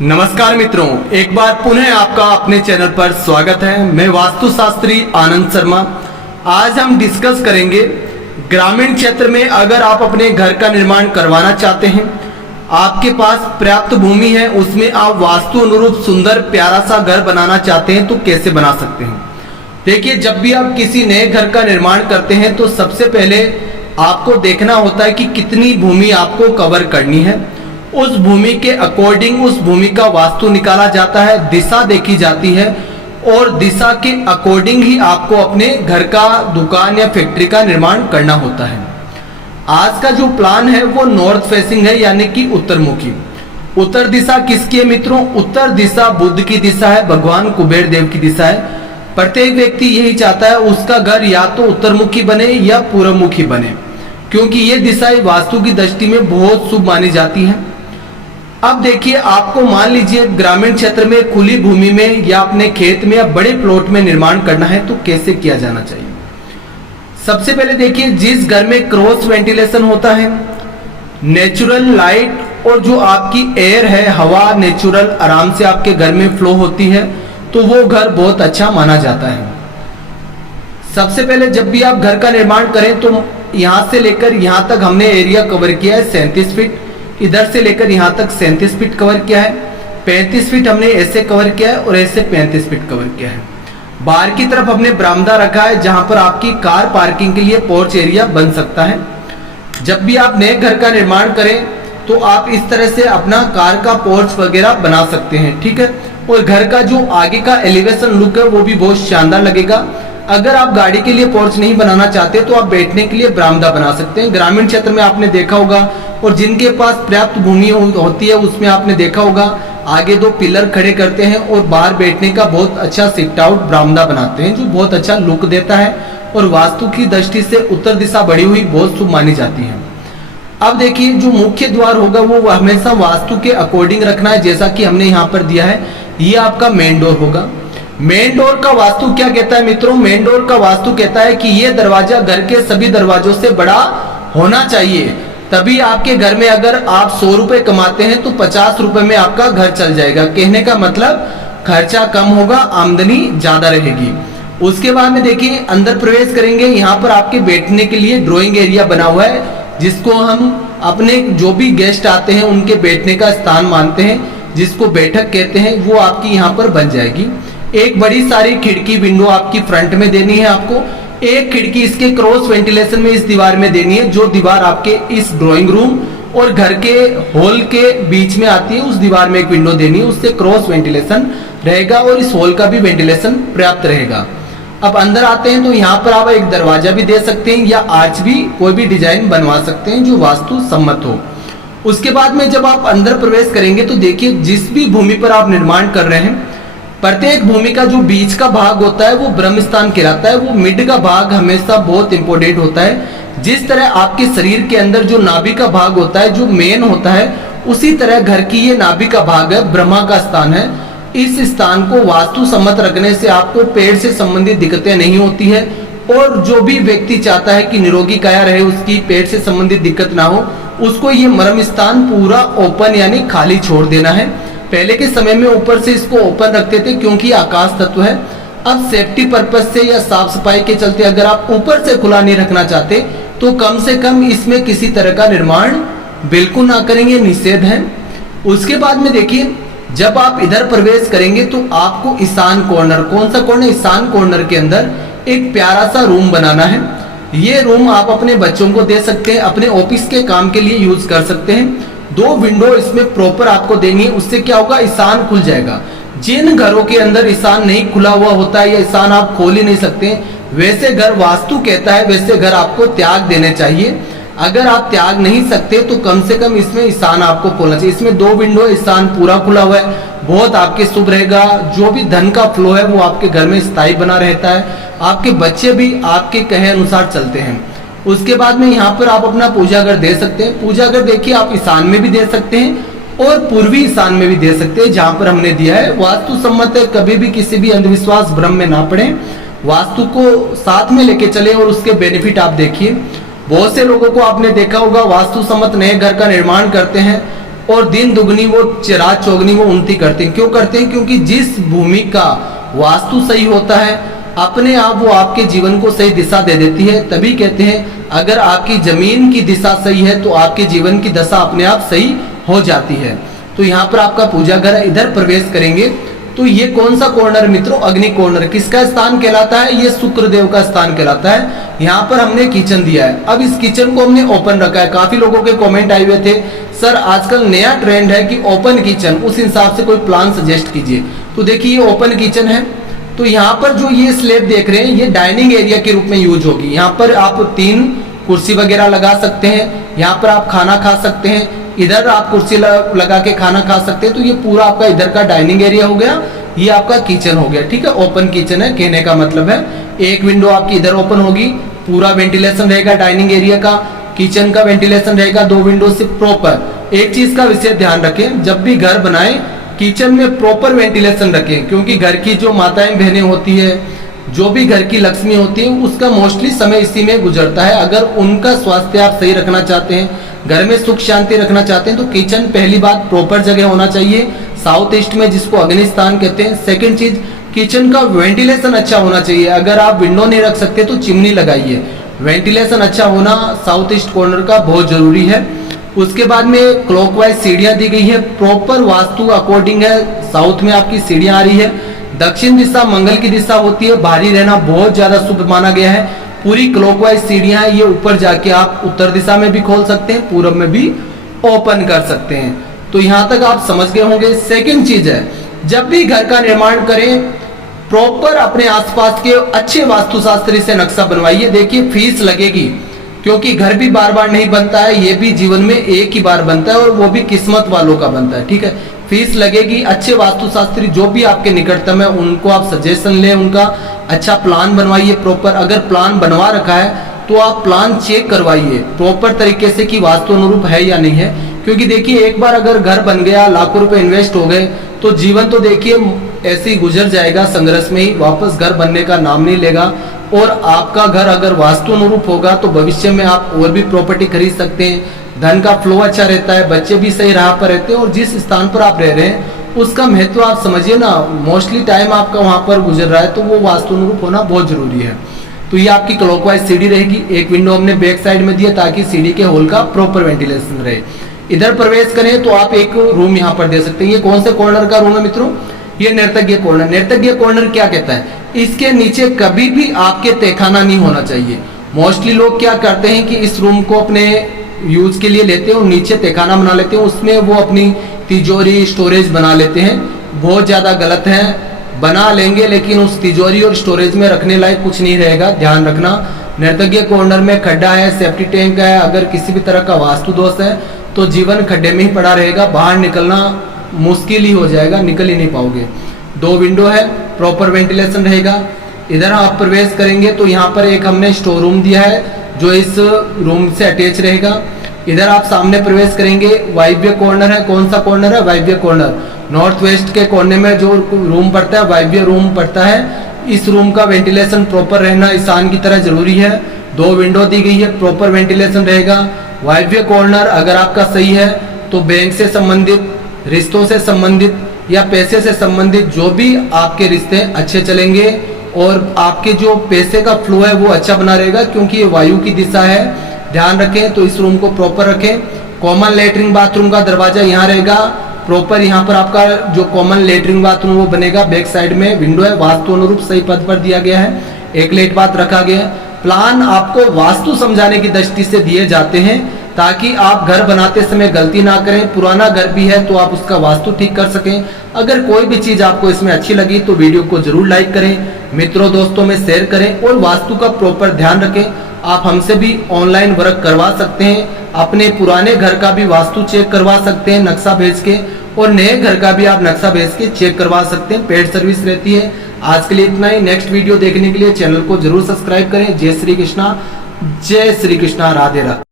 नमस्कार मित्रों, एक बार पुनः आपका अपने चैनल पर स्वागत है। मैं वास्तुशास्त्री आनंद शर्मा। आज हम डिस्कस करेंगे ग्रामीण क्षेत्र में अगर आप अपने घर का निर्माण करवाना चाहते हैं, आपके पास पर्याप्त भूमि है, उसमें आप वास्तु अनुरूप सुंदर प्यारा सा घर बनाना चाहते हैं तो कैसे बना सकते हैं। देखिए, जब भी आप किसी नए घर का निर्माण करते हैं तो सबसे पहले आपको देखना होता है कि कितनी भूमि आपको कवर करनी है। उस भूमि के अकॉर्डिंग उस भूमि का वास्तु निकाला जाता है, दिशा देखी जाती है और दिशा के अकॉर्डिंग ही आपको अपने घर का, दुकान या फैक्ट्री का निर्माण करना होता है। आज का जो प्लान है वो नॉर्थ फेसिंग है, यानी कि उत्तरमुखी। उत्तर दिशा किसकी है मित्रों? उत्तर दिशा बुध की दिशा है, भगवान कुबेर देव की दिशा है। प्रत्येक व्यक्ति यही चाहता है उसका घर या तो उत्तरमुखी बने या पूर्वमुखी बने, क्योंकि ये दिशाएं वास्तु की दृष्टि में बहुत शुभ मानी जाती हैं। अब देखिए, आपको मान लीजिए ग्रामीण क्षेत्र में खुली भूमि में या अपने खेत में या बड़े प्लॉट में निर्माण करना है तो कैसे किया जाना चाहिए। सबसे पहले देखिए, जिस घर में क्रॉस वेंटिलेशन होता है, नेचुरल लाइट और जो आपकी एयर है, हवा नेचुरल आराम से आपके घर में फ्लो होती है, तो वो घर बहुत अच्छा माना जाता है। सबसे पहले जब भी आप घर का निर्माण करें तो यहां से लेकर यहां तक हमने एरिया कवर किया है 37 फीट, इधर से लेकर यहाँ तक 37 फीट कवर किया है, 35 फीट हमने ऐसे कवर किया है और ऐसे 35 फीट कवर किया है। बाहर की तरफ हमने बरामदा रखा है जहां पर आपकी कार पार्किंग के लिए पोर्च एरिया बन सकता है। जब भी आप नए घर का निर्माण करें तो आप इस तरह से अपना कार का पोर्च वगैरह बना सकते हैं, ठीक है। और घर का जो आगे का एलिवेशन लुक है वो भी बहुत शानदार लगेगा। अगर आप गाड़ी के लिए पोर्च नहीं बनाना चाहते तो आप बैठने के लिए बरामदा बना सकते हैं। ग्रामीण क्षेत्र में आपने देखा होगा और जिनके पास पर्याप्त भूमि होती है उसमें आपने देखा होगा आगे 2 पिलर खड़े करते हैं और बाहर बैठने का बहुत अच्छा सिट आउट बरामदा बनाते हैं, जो बहुत अच्छा लुक देता है और वास्तु की दृष्टि से उत्तर दिशा बढ़ी हुई बहुत शुभ मानी जाती है। अब देखिए, जो मुख्य द्वार होगा वो हमेशा वास्तु के अकॉर्डिंग रखना है, जैसा कि हमने यहाँ पर दिया है। ये आपका मेन डोर होगा। मेन डोर का वास्तु क्या कहता है मित्रों? मेन डोर का वास्तु कहता है कि ये दरवाजा घर के सभी दरवाजों से बड़ा होना चाहिए। तभी आपके घर में अगर आप 100 रुपए कमाते हैं तो 50 रुपए में आपका घर चल जाएगा। कहने का मतलब खर्चा कम होगा, आमदनी ज्यादा रहेगी। उसके बाद में देखिए, अंदर प्रवेश करेंगे, यहाँ पर आपके बैठने के लिए ड्राइंग एरिया बना हुआ है, जिसको हम अपने जो भी गेस्ट आते हैं उनके बैठने का स्थान मानते हैं, जिसको बैठक कहते हैं, वो आपकी यहाँ पर बन जाएगी। एक बड़ी सारी खिड़की विंडो आपकी फ्रंट में देनी है। आपको एक खिड़की इसके क्रॉस वेंटिलेशन में इस दीवार में देनी है, जो दीवार आपके इस ड्राइंग रूम और घर के हॉल के बीच में आती है, उस दीवार में एक विंडो देनी है, उससे क्रॉस वेंटिलेशन रहेगा और इस हॉल का भी वेंटिलेशन पर्याप्त रहेगा। अब अंदर आते हैं तो यहाँ पर आप एक दरवाजा भी दे सकते हैं या आर्च भी, कोई भी डिजाइन बनवा सकते हैं जो वास्तु सम्मत हो। उसके बाद में जब आप अंदर प्रवेश करेंगे तो देखिए, जिस भी भूमि पर आप निर्माण कर रहे हैं, प्रत्येक भूमि का जो बीच का भाग होता है वो ब्रह्म स्थान कहलाता है। वो मिड का भाग हमेशा बहुत इंपॉर्टेंट होता है। जिस तरह आपके शरीर के अंदर जो नाभि का भाग होता है, जो मेन होता है, उसी तरह घर की ये नाभि का भाग है, ब्रह्मा का स्थान है। इस स्थान को वास्तु सम्मत रखने से आपको पेट से संबंधित दिक्कतें नहीं होती है और जो भी व्यक्ति चाहता है कि निरोगी काया रहे, उसकी पेट से संबंधित दिक्कत ना हो, उसको ये मर्म स्थान पूरा ओपन यानी खाली छोड़ देना है। पहले के समय में ऊपर से इसको ओपन रखते थे क्योंकि आकाश तत्व है। अब सेफ्टी पर्पज से या साफ सफाई के चलते अगर आप ऊपर से खुला नहीं रखना चाहते तो कम से कम इसमें किसी तरह का निर्माण बिल्कुल ना करेंगे, निषेध है। उसके बाद में देखिए, जब आप इधर प्रवेश करेंगे तो आपको ईशान कॉर्नर, कौन सा कॉर्नर? ईशान कॉर्नर के अंदर एक प्यारा सा रूम बनाना है। ये रूम आप अपने बच्चों को दे सकते हैं, अपने ऑफिस के काम के लिए यूज कर सकते हैं। 2 विंडो इसमें प्रॉपर आपको देनी है, उससे क्या होगा, ईशान खुल जाएगा। जिन घरों के अंदर ईशान नहीं खुला हुआ होता है या ईशान आप खोल ही नहीं सकते, वैसे घर वास्तु कहता है वैसे घर आपको त्याग देने चाहिए। अगर आप त्याग नहीं सकते तो कम से कम इसमें ईशान आपको खोलना चाहिए। इसमें 2 विंडो, ईशान पूरा खुला हुआ है, बहुत आपके शुभ रहेगा। जो भी धन का फ्लो है वो आपके घर में स्थायी बना रहता है। आपके बच्चे भी आपके कहे अनुसार चलते हैं। उसके बाद में यहाँ पर आप अपना पूजा घर दे सकते हैं। पूजा घर देखिए, आप ईशान में भी दे सकते हैं और पूर्वी ईशान में भी दे सकते हैं, जहां पर हमने दिया है। वास्तु सम्मत है, कभी भी किसी भी अंधविश्वास भ्रम में ना पड़े, वास्तु को साथ में लेके चले और उसके बेनिफिट आप देखिए। बहुत से लोगों को आपने देखा होगा वास्तु सम्मत नए घर का निर्माण करते हैं और दिन दुगनी वो रात चौगनी वो उन्नति करते हैं। क्यों करते हैं? क्योंकि जिस भूमि का वास्तु सही होता है अपने आप वो आपके जीवन को सही दिशा दे देती है। तभी कहते हैं अगर आपकी जमीन की दिशा सही है तो आपके जीवन की दशा अपने आप सही हो जाती है। तो यहाँ पर आपका पूजा घर है, इधर प्रवेश करेंगे तो ये कौन सा कॉर्नर मित्रों? अग्नि कॉर्नर। किसका स्थान कहलाता है? ये शुक्रदेव का स्थान कहलाता है। यहाँ पर हमने किचन दिया है। अब इस किचन को हमने ओपन रखा है। काफी लोगों के कमेंट आए हुए थे, सर आजकल नया ट्रेंड है कि ओपन किचन, उस हिसाब से कोई प्लान सजेस्ट कीजिए। तो देखिए ये ओपन किचन है। तो यहाँ पर जो ये स्लैब देख रहे हैं ये डाइनिंग एरिया के रूप में यूज होगी। यहाँ पर आप 3 कुर्सी वगैरह लगा सकते हैं, यहाँ पर आप खाना खा सकते हैं, इधर आप कुर्सी लगा के खाना खा सकते हैं। तो ये पूरा आपका इधर का डाइनिंग एरिया हो गया, ये आपका किचन हो गया। ठीक है, ओपन किचन है, कहने का मतलब है एक विंडो आपकी इधर ओपन होगी, पूरा वेंटिलेशन रहेगा डाइनिंग एरिया का, किचन का वेंटिलेशन रहेगा 2 विंडो से प्रॉपर। एक चीज का विशेष ध्यान रखें, जब भी घर बनाएं किचन में प्रॉपर वेंटिलेशन रखें, क्योंकि घर की जो माताएं बहनें होती है, जो भी घर की लक्ष्मी होती है, उसका मोस्टली समय इसी में गुजरता है। अगर उनका स्वास्थ्य आप सही रखना चाहते हैं, घर में सुख शांति रखना चाहते हैं, तो किचन पहली बात प्रॉपर जगह होना चाहिए, साउथ ईस्ट में, जिसको अग्नि स्थान कहते हैं। सेकंड चीज, किचन का वेंटिलेशन अच्छा होना चाहिए। अगर आप विंडो नहीं रख सकते तो चिमनी लगाइए। वेंटिलेशन अच्छा होना साउथ ईस्ट कॉर्नर का बहुत जरूरी है। उसके बाद में क्लॉकवाइज सीढ़ियां दी गई है, प्रॉपर वास्तु अकॉर्डिंग है। साउथ में आपकी सीढ़ियां आ रही है, दक्षिण दिशा मंगल की दिशा होती है, बाहरी रहना बहुत ज्यादा शुभ माना गया है। पूरी क्लॉकवाइज सीढ़ियां हैं, ये ऊपर जाके आप उत्तर दिशा में भी खोल सकते हैं, पूर्व में भी ओपन कर सकते हैं। तो यहां तक आप समझ गए होंगे। सेकंड चीज है, जब भी घर का निर्माण करें प्रॉपर अपने आसपास के अच्छे वास्तुशास्त्री से नक्शा बनवाइए। देखिए फीस लगेगी, क्योंकि घर भी बार बार नहीं बनता है, ये भी जीवन में एक ही बार बनता है, और वो भी किस्मत वालों का बनता है। ठीक है, फीस लगेगी। अच्छे वास्तुशास्त्री जो भी आपके निकटतम है उनको आप सजेशन लें, उनका अच्छा प्लान बनवाइए प्रॉपर। अगर प्लान बनवा रखा है तो आप प्लान चेक करवाइए प्रॉपर तरीके से कि वास्तु अनुरूप है या नहीं है। क्योंकि देखिए एक बार अगर घर बन गया, लाखों रुपए इन्वेस्ट हो गए, तो जीवन तो देखिए ऐसे ही गुजर जाएगा, संघर्ष में ही, वापस घर बनने का नाम नहीं लेगा। और आपका घर अगर वास्तु अनुरूप होगा तो भविष्य में आप और भी प्रॉपर्टी खरीद सकते हैं, धन का फ्लो अच्छा रहता है, बच्चे भी सही राह पर रहते हैं, और जिस स्थान पर आप रह रहे हैं उसका महत्व आप समझिए ना। मोस्टली टाइम आपका वहां पर गुजर रहा है, तो वो वास्तु अनुरूप होना बहुत जरूरी है। तो ये आपकी क्लॉकवाइज सीढ़ी रहेगी। एक विंडो हमने बैक साइड में दिया ताकि सीढ़ी के होल का प्रॉपर वेंटिलेशन रहे। इधर प्रवेश करें तो आप एक रूम यहाँ पर दे सकते हैं। ये कौन से कॉर्नर का रूम है मित्रों? ये नर्तज्ञ कॉर्नर। नर्तज्ञ कॉर्नर क्या कहता है? इसके नीचे कभी भी आपके तहखाना नहीं होना चाहिए। मोस्टली लोग क्या करते हैं कि इस रूम को अपने यूज के लिए लेते हैं और नीचे तहखाना बना लेते हैं, उसमें वो अपनी तिजोरी स्टोरेज बना लेते हैं। बहुत ज्यादा गलत है। बना लेंगे लेकिन उस तिजोरी और स्टोरेज में रखने लायक कुछ नहीं रहेगा, ध्यान रखना। नर्तज्ञ कॉर्नर में खड्डा है, सेफ्टी टैंक है, अगर किसी भी तरह का वास्तु दोष है तो जीवन खड्डे में ही पड़ा रहेगा, बाहर निकलना मुश्किल ही हो जाएगा, निकल ही नहीं पाओगे। 2 विंडो है, प्रॉपर वेंटिलेशन रहेगा। इधर आप प्रवेश करेंगे तो यहाँ पर एक हमने स्टोर रूम दिया है जो इस रूम से अटैच रहेगा। इधर आप सामने प्रवेश करेंगे, वायव्य कॉर्नर है। कौन सा कॉर्नर है? वायव्य कॉर्नर। नॉर्थ वेस्ट के कोने में जो रूम पड़ता है वायव्य रूम पड़ता है। इस रूम का वेंटिलेशन प्रॉपर रहना ईशान की तरह जरूरी है। 2 विंडो दी गई है, प्रॉपर वेंटिलेशन रहेगा। वायव्य कॉर्नर अगर आपका सही है तो बैंक से संबंधित, रिश्तों से संबंधित या पैसे से संबंधित जो भी आपके रिश्ते अच्छे चलेंगे, और आपके जो पैसे का फ्लो है वो अच्छा बना रहेगा, क्योंकि ये वायु की दिशा है। ध्यान रखें, तो इस रूम को प्रॉपर रखें। कॉमन लेटरिन बाथरूम का दरवाजा यहाँ रहेगा प्रॉपर। यहाँ पर आपका जो कॉमन लेटरिन बाथरूम वो बनेगा, बैक साइड में विंडो है, वास्तु अनुरूप सही पद पर दिया गया है, एक लेट बाथ रखा गया है। प्लान आपको वास्तु समझाने की दृष्टि से दिए जाते हैं ताकि आप घर बनाते समय गलती ना करें। पुराना घर भी है तो आप उसका वास्तु ठीक कर सकें। अगर कोई भी चीज आपको इसमें अच्छी लगी तो वीडियो को जरूर लाइक करें, मित्रों दोस्तों में शेयर करें, और वास्तु का प्रॉपर ध्यान रखें। आप हमसे भी ऑनलाइन वर्क करवा सकते हैं, अपने पुराने घर का भी वास्तु चेक करवा सकते हैं नक्शा भेज के, और नए घर का भी आप नक्शा भेज के चेक करवा सकते हैं। पेड सर्विस रहती है। आज के लिए इतना ही। नेक्स्ट वीडियो देखने के लिए चैनल को जरूर सब्सक्राइब करें। जय श्री कृष्णा, जय श्री कृष्णा, राधे राधे।